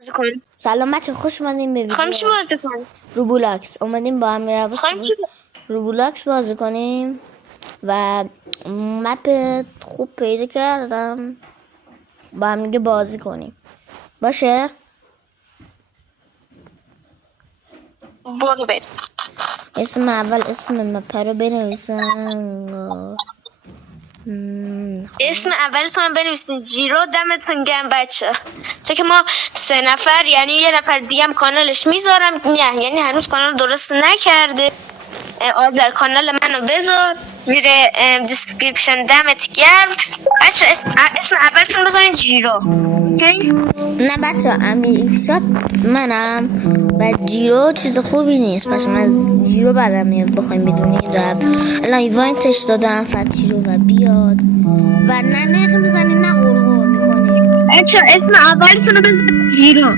بازی کنیم. سلام بچه، خوش اومدیم به خواهیم چی ویدیو بازی کنیم؟ روبولاکس. اومدیم با هم خواهیم چی روبولاکس بازی کنیم و مپ خوب پیدا کردم با هم دیگه بازی کنیم. باشه؟ برو بریم. اسم مپ رو بنویسم. اسم اولتون بنویسین جیرو. دمتون گرم بچه، چون که ما 3 نفر، یعنی یه نفر دیگه هم کانالش میذارم، نه یعنی هنوز کانال درست نکرده. در کانال منو بذار زیر دیسکریپشن. دمت گرم بچه. اسم اولتون بذارین جیرو. اوکی؟ نه بچه، امیرشات منم و جیرو چیز خوبی نیست. پس من از جیرو بعدم میاد بخوایم بدونید. الان ایوانتش دادم فتی رو و بیاد و نه نق میزنی نه غرغر میکنی. بچه اسم اولتون رو بذارین جیرو،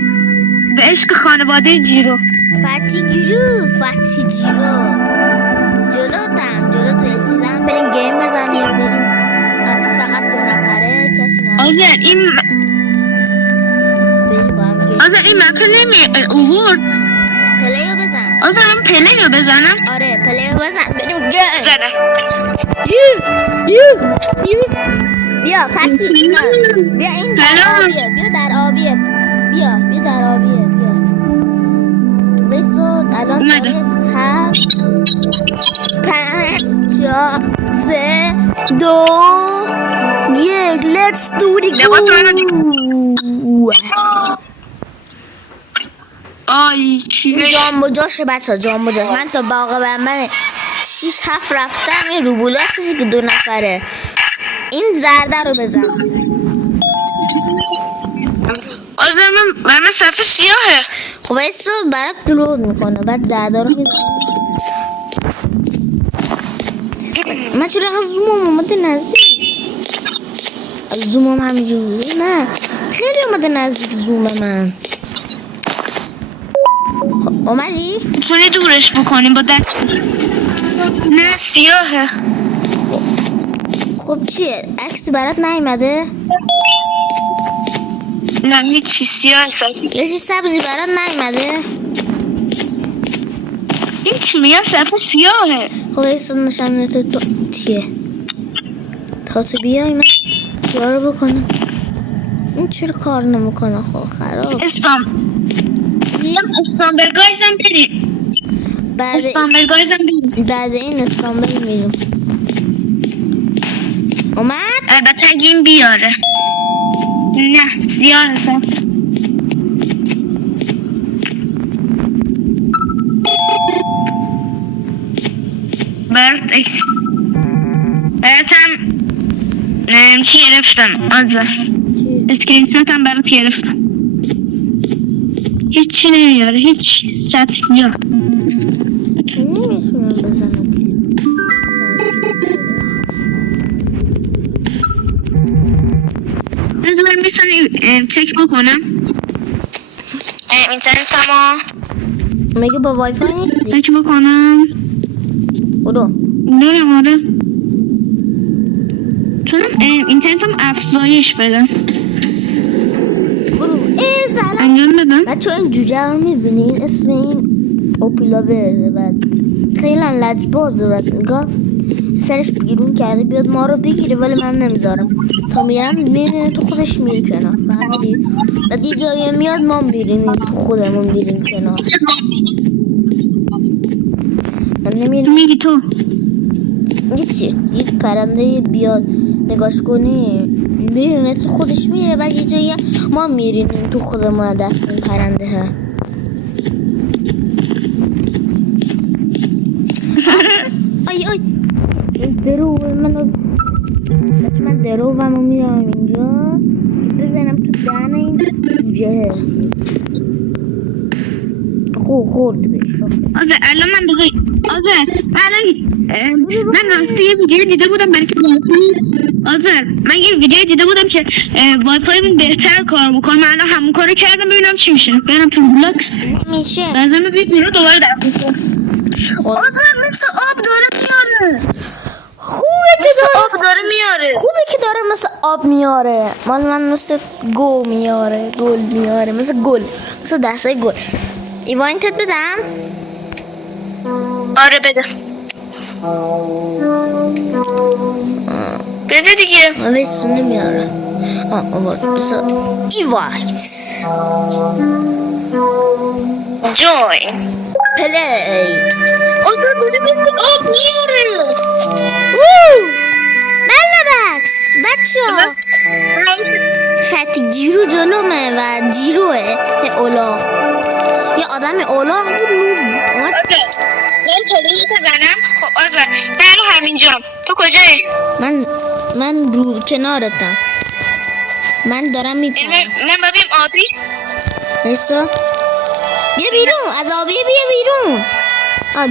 به عشق خانواده جیرو. فتی جیرو جلو تو رسیدم. بریم گیم بزنیم. بریم فقط 2 نفره، کسی نباشه. آذر این بریم با هم گیم. آذر این مکه نمی اوورد. پلیو بزن. آذر من پلیو بزنم. آره پلیو بزن. بریم گیم. زنم. بیا فتی اینا. بیا این در آبیه. بیا در آبیه. بیا در آبیه. بیا بسو الان داره 7 5 4 3 2 1 let's do the go. آی چی این جامبو جاشه بچه، جامبو جاش. من تا باقی بنبن 6-7 رفتم. این روبولاکسی که 2 نفره. این زرده رو بزن. آذر من صفحه سیاهه. خب ایسو برات دلود میکنه. بعد زرده رو میزن. من چرا زومم اومده نزدیک. زومم همینجوری نه خیلی اومده نزدیک زوم من. اومدی؟ میتونی دورش بکنیم با دست. نه سیاهه. خب چیه؟ عکسی برات نیومده؟ نه هیچی سیاه. یه چیز سبزی برات نیومده؟ هیچ میگم صفحه سیاهه. خب ایسو نشانت تو چیه؟ تا تو بیای من چیا رو بکنم؟ این چرا کار نمیکنه؟ خب خراب. استانبرگایزم بریم. بعد این استانبول میرم. اومد؟ البته اگه این بیاره. نه سیاه هستم. براتم چی گرفتم آزر؟ اسکرین شاتم برات گرفتم. هیچی نمیاره. هیچ سبسیاه نمیتونم بزنم. بذار میتونی چک بکنم اینترنتمو. مگه با وای فای نیستی؟ چک بکنم. برو. نه آره چون اینترنتم افزایش بدم. برو. سلام انجام بدم. بچه این جوجه رو میبینین؟ اسم این اوپیلا برده. بعد خیلی لجبازه. بعد نگاه سرش بیرون کرده بیاد ما رو بگیره، ولی من نمیذارم. تا میرم میرینه تو خودش میره کنار. فهمیدی؟ بعد یه جایی میاد ما میرینیم تو خودمون میریم کنار. من نمیرم. میگی تو یه پرنده بیاد نگاش کنی میرینه تو خودش میره. بعد یه جایی ما میرینیم تو خودمون دست این پرنده ها. آی درو من درو و ما میرم اینجا بزنم تو دهن این جوجه. خورد بهش. آزر الان من بگوی آزر من راستی یه ویدیو دیده بودم برای که آزر من یه ویدیو دیده بودم که وای فای بهتر کار میکنه. من الان همون کارو کردم ببینم چی میشه. برم تو بلاکس نمیشه. لازمه بیرون دوباره در آزر مثل آب داره میاره. خوبه که مثل داره آب داره میاره. خوبه که داره مثل آب میاره. مال من مثل گل میاره مثل گل، مثل دسته گل. ایوانتت بدم؟ آره بده. بده دیگه. من بهستون نمیاره. آورد بسا ایوایت جوین. پلی. آزاد داره مثل آب میاره. بکس بچه ها فتی جیرو جلومه و جیروه اولاغ. یه آدم اولاغ بود آزاد من پلیش بزنم. خب آزاد من همینجام. تو کجایی؟ من رو کنارتم. من دارم میپرم. من ببین آبی. ایسا بیا بیرون از آبی، بیا بیرون.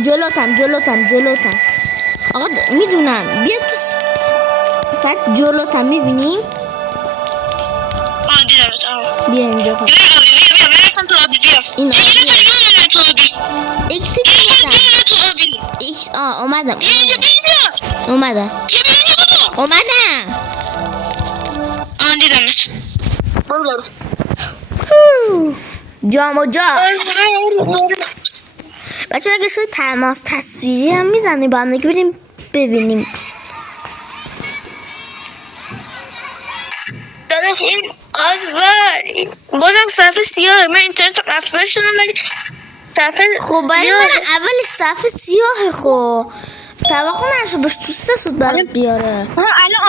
جلوتم. آقا میدونم بیا تو فقط جلوتم. میبینی؟ دیدم. بیا اینجا پا. بیا برسم تو آبی. بیا این آبی تو آبی. اکسی بزن. تو آبی. اومدم. دیدمت. برو. جام و جاش. بچه اگه شوی تماس تصویری هم میزنی با هم دیگه بریم ببینیم. داداش این آزبار بازم صفحه سیاه. من اینترنت رو رفته شدم ولی صفحه خب برای من اولش صفحه سیاه. خب توقع نشو باش تو 3 سود برات بیاره. الان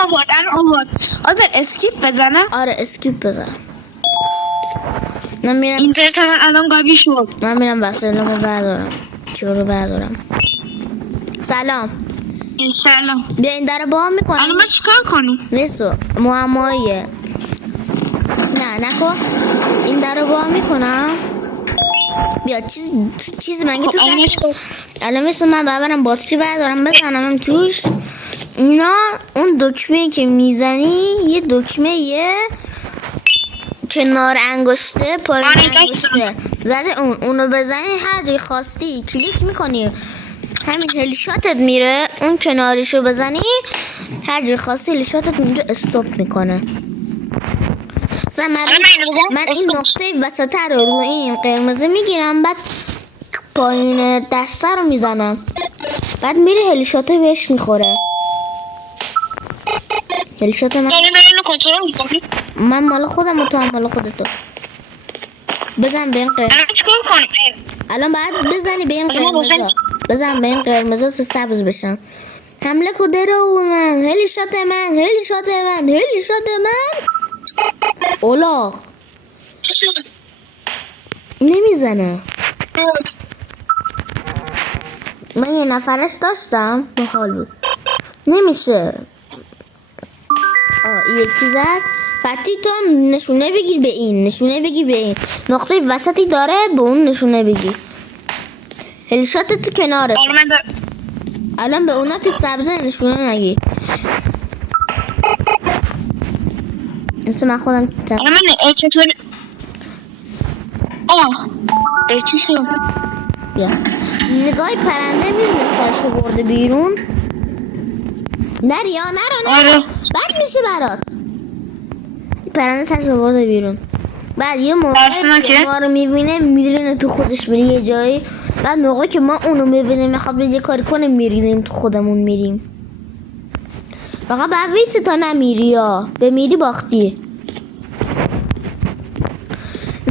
آورد. آزاد اسکیپ بزنم. آره اسکیپ بزن. من میرم اینترنت من الان قوی شد. من میرم وسایلمو بردارم. چیو بردارم. سلام. سلام. بیا این در با میکنم. الان من چیکار کنم؟ نیستو معماییه. نکن. این در با میکنم. بیا چیز منگه تو الان مثل من ببرم باتری بردارم بزنم توش. اینا اون دکمه که میزنی یه دکمه کنار انگشته پایین انگشته زده اونو بزنی هر جای خواستی کلیک میکنی همین هلی شاتت میره. اون کناریشو بزنی هر جای خواستی هلی شاتت اونجا استاپ میکنه. مثلا من این نقطه وسط رو این قرمزه میگیرم بعد پایین دسته رو میزنم بعد میره هلی شاته بهش میخوره. هلی شات من مال خودم و تو هم مال خودتو. بزن به این قرمزه. الان باید بزنی به این قرمزه. بزن به این قرمزه تا سبز بشن. حمله کده رو من. هلی شات من. اولاغ نمیزنه. من یه نفرش داشتم بحال بود نمیشه. یکی زد. فتی تو نشونه بگیر به این نقطه وسطی داره به اون نشونه بگیر. هلیشات تو کناره. الان به اونا که سبزه نشونه نگیر. مثل من خودم چطوری چی شد؟ بیا نگاه پرنده میبینی سرشو برده بیرون. نریا نرو بد میشه برات. پرنده سرشو برده بیرون. بعد یه موقعی که ما رو میبینه میرینه تو خودش میره یه جایی. بعد موقعی که ما اونو میبینه میخواد به یه کاری کنه میرینیم تو خودمون میریم. فقط بعد ویسه تا نمیری یا بمیری باختی.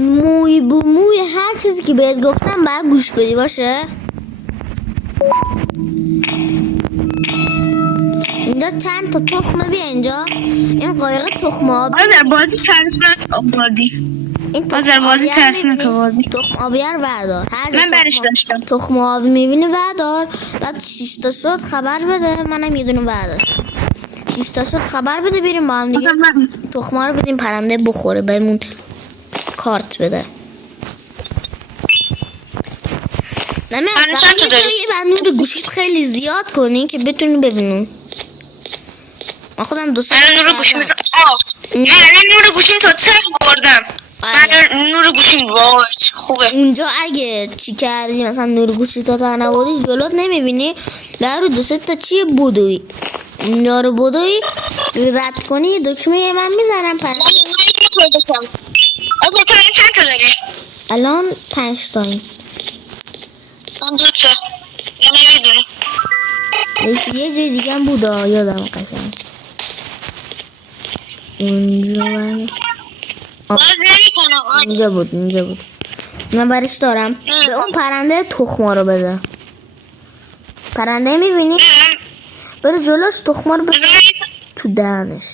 موی بو موی هر چیزی که بهت گفتم باید گوش بدی باشه. اینجا چند تا تخمه بیا اینجا. این قایق تخم آبی. بازی ترسناک آبادی. این تخم آبی رو بردار. من برش داشتم. تخم آبی میبینی بردار. بعد 6 تا شد خبر بده. منم یه دونه بردار. 6 تا شد خبر بده بریم با هم دیگه تخم رو بدیم پرنده بخوره بهمون کارت بده. نه بعد نور گوشیت خیلی زیاد کنی که بتونی ببینی. من خودم 2 سال نور گوشیم تو چه بردم. من نور گوشیم وای خوبه. اونجا اگه چی کردی مثلا نور گوشی تا نبودی جلوت نمیبینی، در رو دوست تا چی بودوی اونجا رو بودوی رد کنی دکمه من میزنم پرنده. از بطرین چند تا داری؟ الان 5 تاییم. من 2 تا یا نمیدونی. یه جای دیگه هم بود یادم قشنگ اونجا باز نمی کنم. اینجا بود من برش دارم. به اون پرنده تخما رو بده. پرنده میبینی؟ برو جلوش تخما رو بده تو دهنش.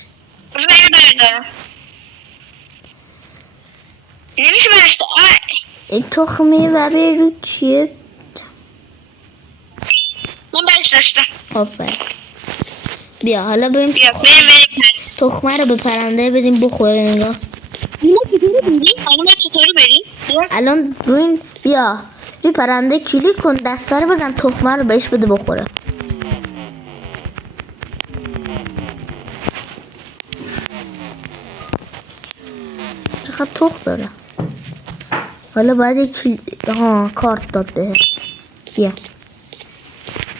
نمیشه برش دارم. این تخمه و رو چیه؟ من برش داشتم. آفر بیا حالا بریم بیا تخمه رو به پرنده بدیم بخوره. نگاه چطوری بریم؟ الان ببین بیا روی پرنده کلیک کن دسته رو بزن تخمه رو بهش بده بخوره. چقدر تخم داره. حالا باید یک کارت داد به بیا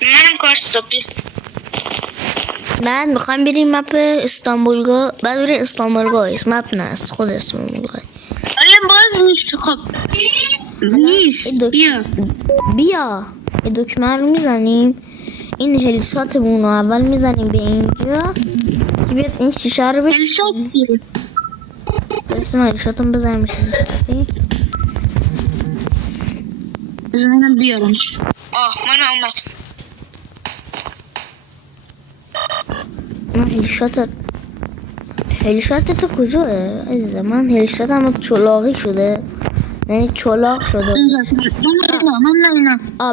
منم کارت داد بیا. بعد میخوایم بریم مپ استانبولگاه. بعد بریم استانبولگاه مپ نه است خود استانبولگاه. الان باز نیست. خب نیست. بیا این دکمه رو میزنیم. این هل شاتمون رو اول میزنیم به اینجا که بیاد این شیشه رو بشیم. اسم هل شاتم بزنیم منم بیارمش. من آمد. من هل شات تو کجاه عزیزم؟ من هل شاتم چلاقی شده یعنی چلاق شده.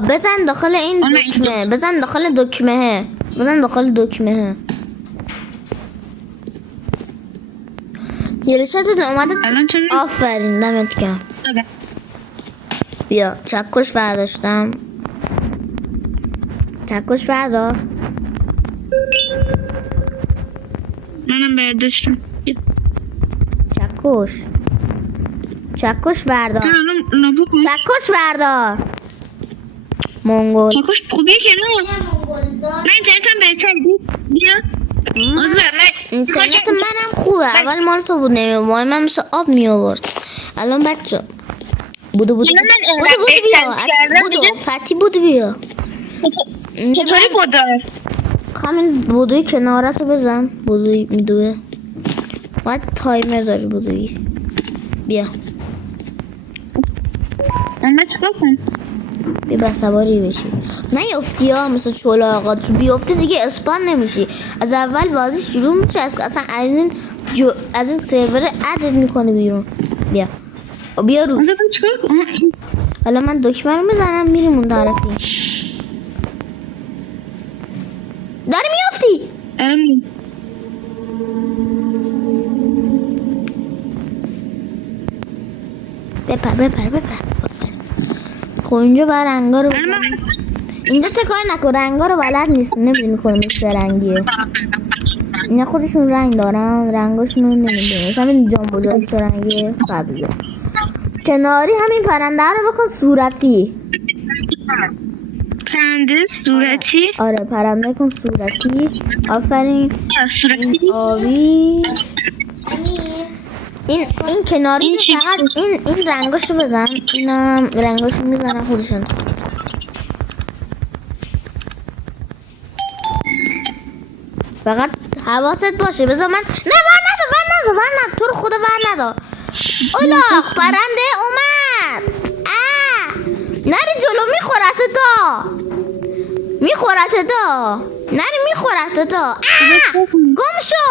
بزن داخل این دکمه. بزن داخل دکمه. هل شاتت اومده. آفرین دمت گرم. بیا چکش برداشتم. چکش بردار. منم برداشتم. چکش بردار. منگول چکش خوبیه که نه. من اینترنتم بهتر بود. بیا اینترنت منم خوبه. اول مال تو بود مال من مثل آب می آورد. الان بچه بودو بیا فتی بودو بیا. چطوری بودو؟ همین بودوی کنارت رو بزن. بودوی میدوه باید تایمر داری بودوی. بیا من چکار کنم؟ بی بسواری بشی نیفتی ها مثل چولاقا. تو بیفتی دیگه اسپان نمیشی. از اول بازی شروع میشه اصلا از این سرور عدد میکنه بیرون. بیا روش. حالا من دکمه رو میزنم میریم اون طرفی. داری میفتی. بپر خب اینجا بر رنگا رو بزن. اینجا چه کار نکن. رنگا رو بلد نیست نمیدونی کنم چه رنگیه. اینا خودشون رنگ دارن رنگاشون رو نمیدونی. مثلا این جامبولا چه رنگیه قبلیه. کناری همین پرنده رو بکن صورتی. پرنده صورتی؟ آره پرنده کن صورتی. آفرین. صورتی آبی. این کناری فقط این رنگاشو بزن. اینم رنگاشو میزنن خودشون. فقط حواست باشه. بذار من نه ور نده تو رو خدا ور نده. اولاخ پرنده اومد. نری جلو میخورت تا نری میخورت تا گم شو.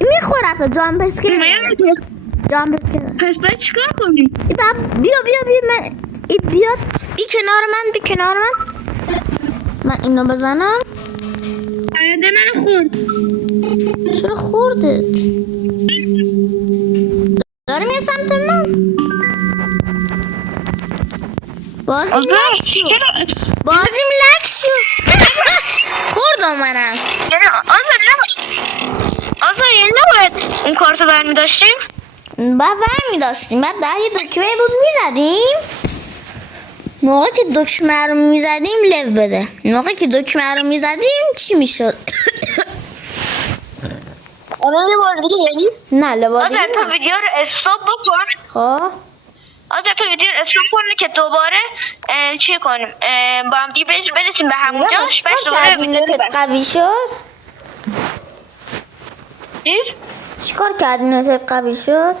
میخورت جان بسکه. پس باید چیکار کنی؟ بیا من بیاد بی کنار من اینو بزنم. پرنده منو خورد. چرا خوردت؟ داره میاد سمت من. بازیم لک شد. خوردم منم. آزار یه نباید اون کارتو برمی داشتیم. بعد برمی داشتیم بعد یه دکمه بود میزدیم. موقع که دکمه رو میزدیم لو بده. موقع که دکمه رو میزدیم چی میشد؟ الان یه بار دیگه یعنی نه لبادی آزر تو ویدیو رو استاپ بکن. خب آزر تو ویدیو رو استاپ کنه که دوباره چی کنیم با هم دیگه برسیم به همونجاش. بس دوباره ویدیو رو نتت قوی شد. چیکار کردی نتت قوی شد؟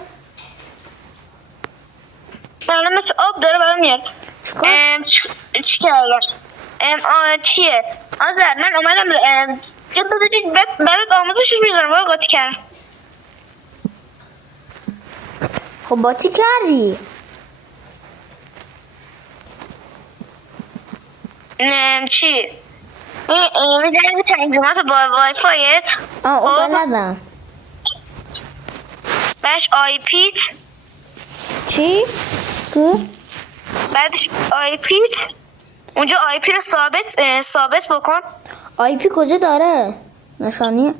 الان مثل آب داره برام میاد. چی کردم؟ چیه؟ آزر من اومدم یه بذارید برات آموزش میذارم باید قاطی کردم. خب باتی کردی؟ چی؟ میدونی تنظیمات با وای فایت اون بلدم. بعدش آی پیت چی؟ کو؟ بعدش آی پیت اونجا آی پی رو ثابت بکن. آی پی کجا داره؟ نشانی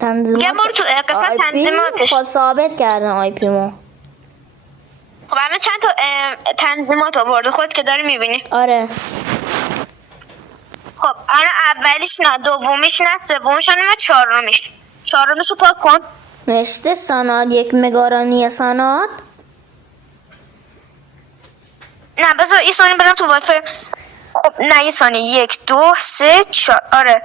تنظیمات میگم برو تو قسمت تنظیماتش. خب ثابت کردن آی پی مو. خب همه چند تا تنظیمات آورده خود که داری میبینی. آره خب الان اولیش نه، دومیش نه، سومیش نه، چهارمیش رو پاک کن. نشته ساناد 1 مگارانی ساناد. نه بذار این ثانیه بدم تو وای فای. خب نه یه ثانیه 1 2 3 4 آره.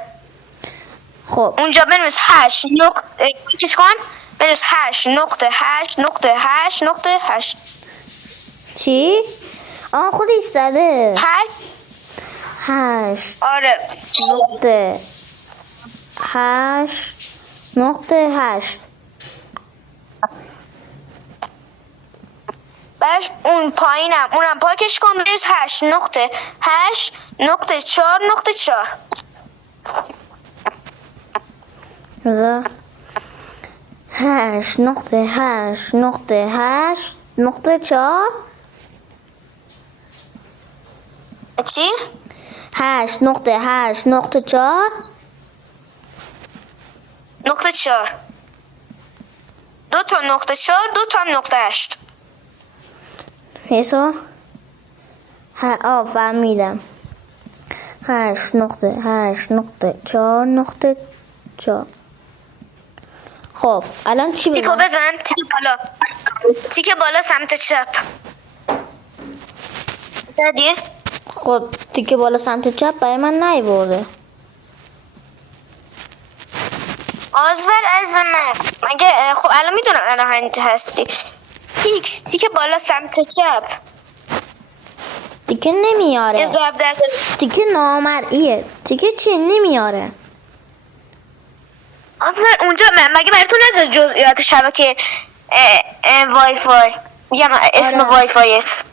خب اونجا بنویس 8 نقطه چیز کن. بنویس 8.8.8.8. چی؟ خودش زده 8 8 آره نقطه 8 نقطه 8. بعد اون پایینم اونم پاکش کن. بنویس 8.8.4.4. بذار 8 نقطه 8 نقطه 8 نقطه 4. چی؟ 8 نقطه 8 نقطه 4 نقطه 4 2 تا نقطه 4 2 تا هم نقطه 8. حسا فهمیدم 8 نقطه 8 نقطه 4 نقطه 4. خب الان چی تیکو بزن؟ بزن. تیک بالا سمت چپ زدی؟ خب تیکه بالا سمت چپ برای من نیورده. آزور از من مگه خب الان میدونم الان هنت هستی. تیک بالا سمت چپ تیکه نمیاره. اضراب دست. تیکه نامرئیه. تیکه چی نمیاره. آزور اونجا مگه برای تو نزد جزئیات شبکه وای فای. میگم اسم آره. وای فایت.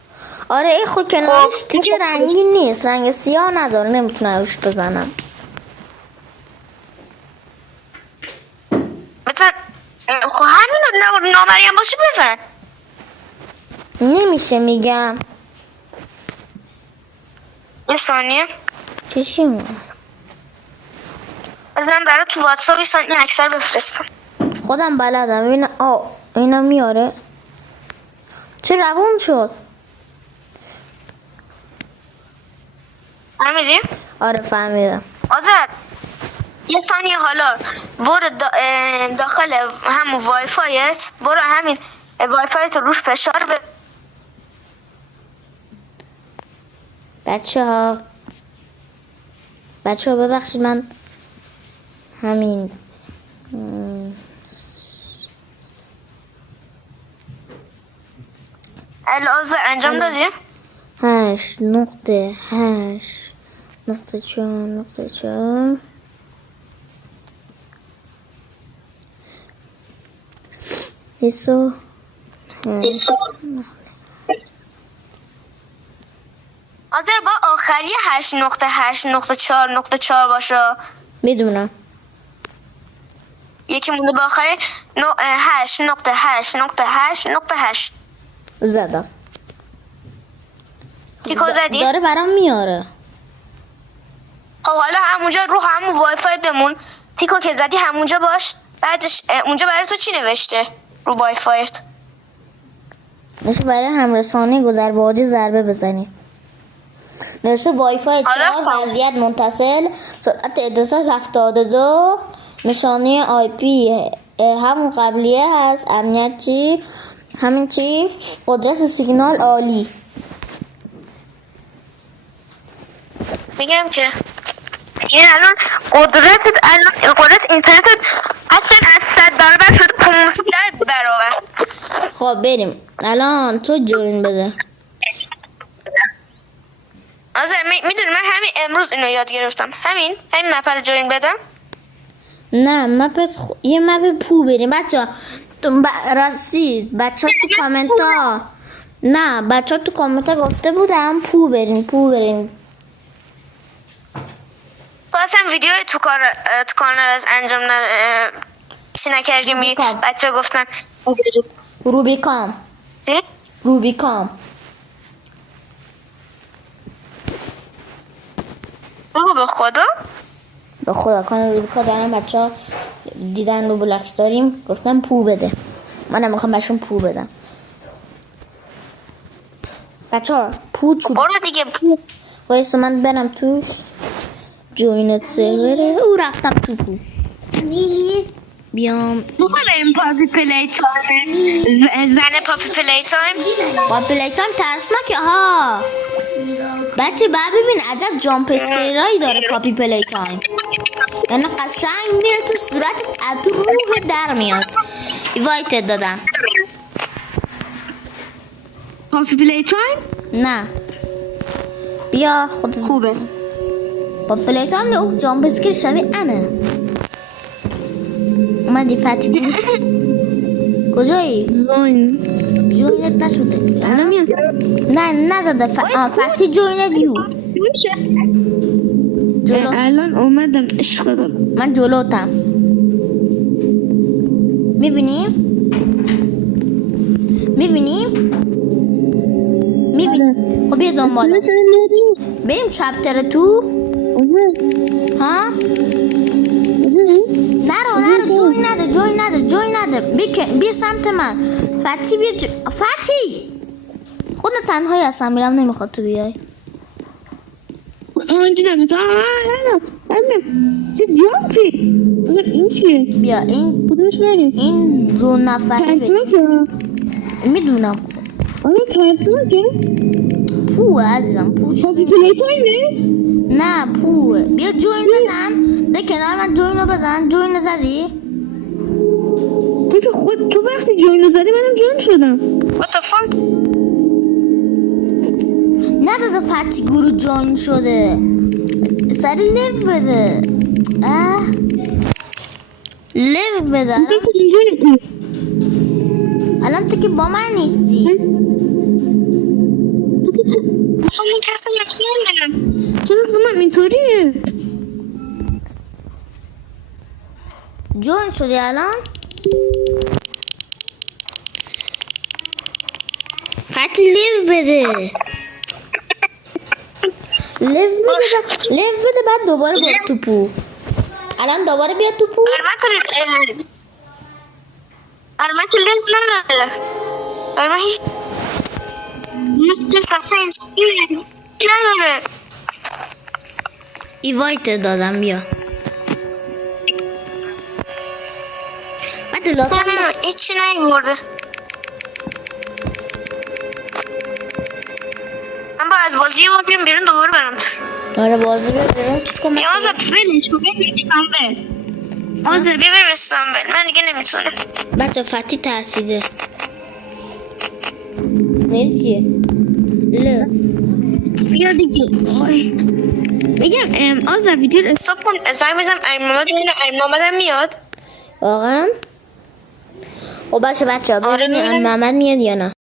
آره این خود کنارش تیکه رنگی نیست. رنگ سیاه نداره. نمیتونم روش بزنم. مثلا خب همین نامریم باشه بزن. نمیشه میگم. یه ثانیه چشی میگم. بزنم برای تو واتساپ یه ثانیه اکثر بفرستم. خودم بلدم. این اینا میاره. چه روون شد. فهمیدی؟ آره فهمیدم. آزر یه ثانیه حالا برو داخل همون وای فایت. برو همین وای فایت رو روش فشار به بچه ها ببخشید من همین آزر انجام دادی؟ 8 نقطه 8 نقطه 4 نقطه 4 آزر با آخری 8.8.4.4 باشه. میدونم. یکی مونده با آخری 8.8.8.8. زدم. تیکو زدی؟ داره برام میاره. خب حالا همونجا رو همون وای فای بمون. تیکو که زدی همونجا باش. بعدش اونجا برای تو چی نوشته رو وای فایت؟ نوشته برای همرسانی گذربادی ضربه بزنید. نوشته وای فای 4 وضعیت متصل سرعت اتصال 72 نشانی آی پی همون قبلیه هست. امنیت چی؟ همین چی؟ قدرت سیگنال عالی. میگم که این الان قدرت اینترنتت اصلا از 100 برابر شد 500 برابر. خب بریم الان تو جوین بده. آذر میدونی من همین امروز اینو یاد گرفتم. همین مپر جوین بدم. نه یه مپ پو بریم بچه راستی بچه تو کامنت ها نه بچه تو کامنت ها گفته بودم پو بریم تو اصلا ویدیو تو کانال از انجام چی نکردیم. بچه گفتن روبیکام بابا به خدا کانال روبیکام دارم. بچه ها دیدن رو بلکس داریم گفتن پو بده. منم میخوام بهشون پو بدم. بچه ها پو چوب برو دیگه پو. وایسا من برم توش جوینت سروره او رفتم تو پو. بیام بریم پاپی پلی تایم. زن پاپی پلی تایم ترسناکه ها بچه ببین عجب جامپ اسکیرایی داره پاپی پلی تایم. یعنی قشنگ میره تو صورت تو روح در میاد. ایوایت دادم. پاپی پلی تایم نه بیا خودت خوبه. پاپی پلی تایم نه جامپ اسکیر شبیه انه. اومدی فتی بود کجایی؟ جوینت نشده. نه نزده فتی جوینت یو. جلو الان اومدم عشق دارم. من جلوتم. میبینی؟ خب بیا دنبالم بریم چپتر تو. ها نرو جوین نده بیا سمت من. فتی بیا فتی خود تنهایی هستم میرم نمیخواد تو بیای. دیدم چه جامپی. این چیه؟ بیا این کدومش بریم؟ این 2 نفره میدونم. آره ترسناکه. پو عزیزم پو پاپی پلی تایمه؟ نه پو. بیا جوین بزن ده کنار من. جوین رو بزن. جوین زدی؟ تو وقتی جوین رو زدی منم جوین شدم. What the fuck؟ نزده فتی گروه جوین شده. سری لیو بده. لیو بده. الان تو که با من نیستی. من کسی نکنم. چرا زمان اینطوریه؟ جوین شدی الان؟ فتی لیو بده. لیو بده بعد دوباره بیا تو پو. الان دوباره بیا تو پو. من که لیو نداره. من هیچ نداره. ایوایت دادم بیا. بعد لطفا هیچی نیورده. من با از بازی بیام بیرون دوباره برم. آره بازی بیرون چیکار کنم؟ آزا ببر استانبول. من دیگه نمیتونم. بچه فتی ترسیده. نیل چیه؟ بیا دیگه. بگم آزا ویدیو رو استاپ کن. زنگ بزنم ای محمد میاد. واقعا؟ خب بچه ببینیم محمد میاد یا نه.